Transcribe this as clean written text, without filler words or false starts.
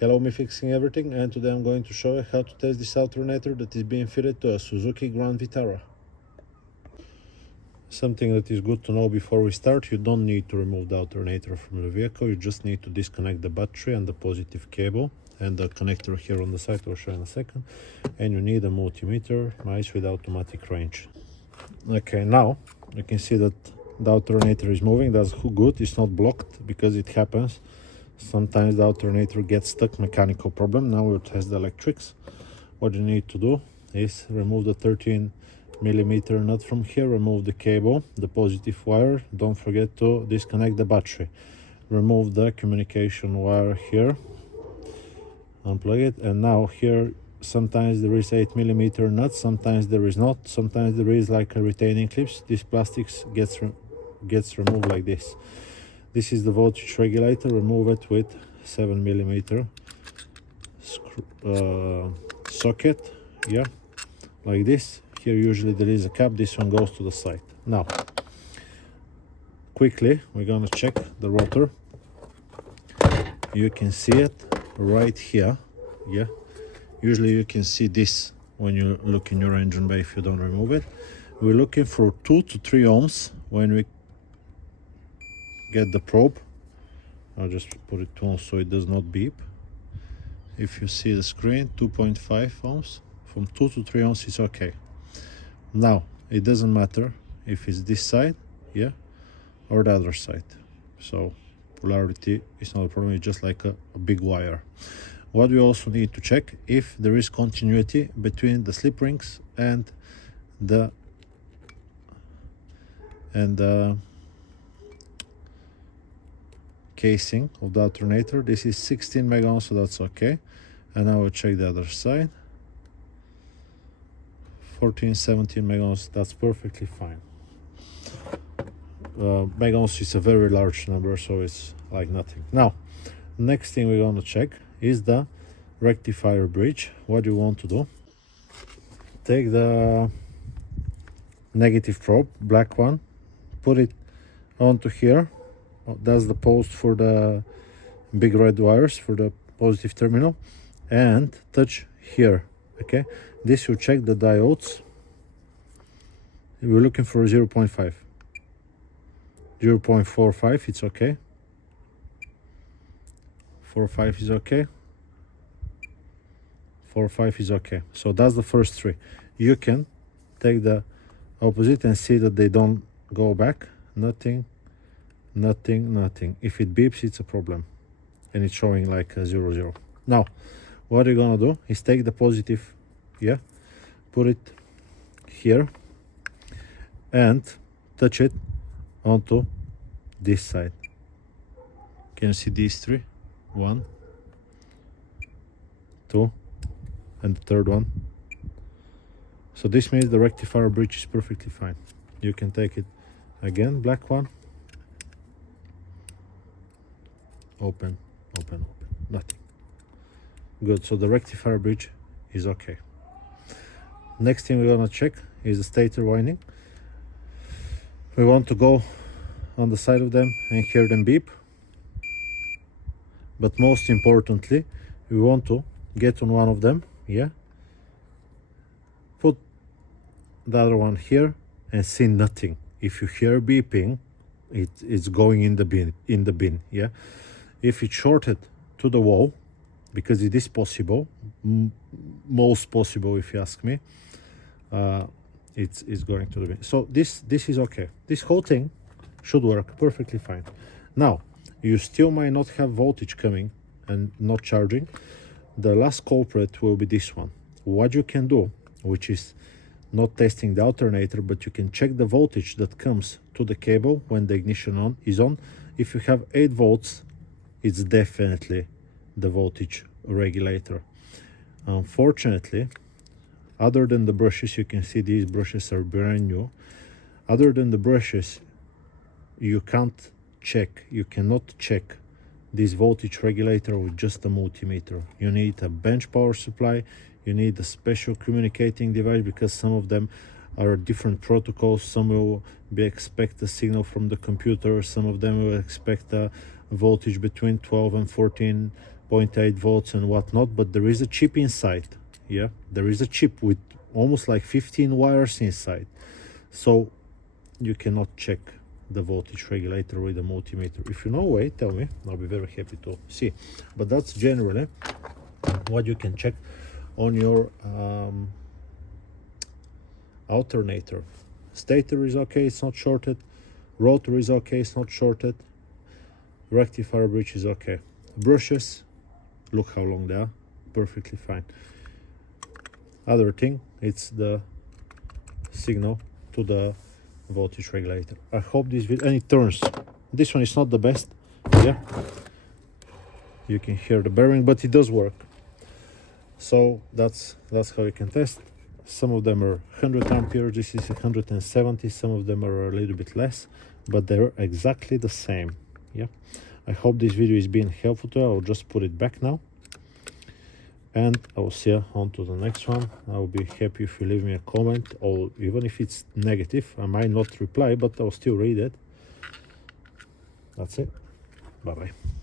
Hello, me fixing everything, and today I'm going to show you how to test this alternator that is being fitted to a Suzuki Grand Vitara. Something that is good to know before we start: you don't need to remove the alternator from the vehicle, you just need to disconnect the battery and the positive cable and the connector here on the side, I'll show in a second. And you need a multimeter, mice with automatic range. Okay, now you can see that the alternator is moving. That's good, it's not blocked, because it happens. Sometimes the alternator gets stuck, mechanical problem. Now we'll test the electrics. What you need to do is remove the 13mm nut from here, remove the cable, the positive wire. Don't forget to disconnect the battery. Remove the communication wire here, unplug it, and now here sometimes there is 8mm nut, sometimes there is not, sometimes there is like a retaining clips. This plastics gets removed like this. This is the voltage regulator. Remove it with 7mm socket, yeah, like this. Here usually there is a cap, this one goes to the side. Now quickly we're gonna check the rotor. You can see it right here, yeah. Usually you can see this when you look in your engine bay if you don't remove it. We're looking for 2 to 3 ohms when we get the probe. I'll just put it on so it does not beep. If you see the screen, 2.5 ohms. From 2 to 3 ohms is okay. Now it doesn't matter if it's this side, yeah, or the other side. So polarity is not a problem, it's just like a big wire. What we also need to check if there is continuity between the slip rings and the casing of the alternator. This is 16 mega ohms, so that's okay. And now we'll check the other side. 14, 17 mega ohms, that's perfectly fine. Mega ohms is a very large number, so it's like nothing. Now, next thing we're going to check is the rectifier bridge. What you want to do: take the negative probe, black one, put it onto here. That's the post for the big red wires for the positive terminal, and touch here. Okay, this will check the diodes. We're looking for 0.5, 0.45, it's okay. 4.5 is okay. 4.5 is okay. So that's the first three. You can take the opposite and see that they don't go back. Nothing, nothing, nothing. If it beeps, it's a problem, and it's showing like a 0, 0. Now what you're gonna do is take the positive, yeah, put it here and touch it onto this side. Can you see these three? 1, 2, and the third one. So this means the rectifier bridge is perfectly fine. You can take it again, black one, open, open, open, nothing. Good, so the rectifier bridge is okay. Next thing we're gonna check is the stator winding. We want to go on the side of them and hear them beep. But most importantly, we want to get on one of them, yeah, put the other one here and see nothing. If you hear beeping, it's going in the bin, yeah. If it's shorted to the wall, because it is possible, most possible if you ask me, it's going to the bin. So this is okay. This whole thing should work perfectly fine. Now you still might not have voltage coming and not charging. The last culprit will be this one. What you can do, which is not testing the alternator, but you can check the voltage that comes to the cable when the ignition is on. If you have 8 volts, it's definitely the voltage regulator. Unfortunately, other than the brushes, you can see these brushes are brand new. Other than the brushes, you can't check, you cannot check this voltage regulator with just a multimeter. You need a bench power supply, you need a special communicating device, because some of them are different protocols. Some will expect a signal from the computer, some of them will expect a voltage between 12 and 14 0.8 volts and whatnot, but there is a chip inside. Yeah, there is a chip with almost like 15 wires inside, so you cannot check the voltage regulator with a multimeter. If you know a way, tell me, I'll be very happy to see. But that's generally what you can check on your alternator. Stator is okay, it's not shorted. Rotor is okay, it's not shorted. Rectifier bridge is okay. Brushes, look how long they are, perfectly fine. Other thing, it's the signal to the voltage regulator. I hope this video, and it turns. This one is not the best. Yeah, you can hear the bearing, but it does work. So that's how you can test. Some of them are 100 amperes, this is 170, some of them are a little bit less, but they're exactly the same. Yeah, I hope this video is being helpful to you. I'll just put it back now, and I will see you on to the next one. I'll be happy if you leave me a comment, or even if it's negative, I might not reply, but I'll still read it. That's it. Bye bye.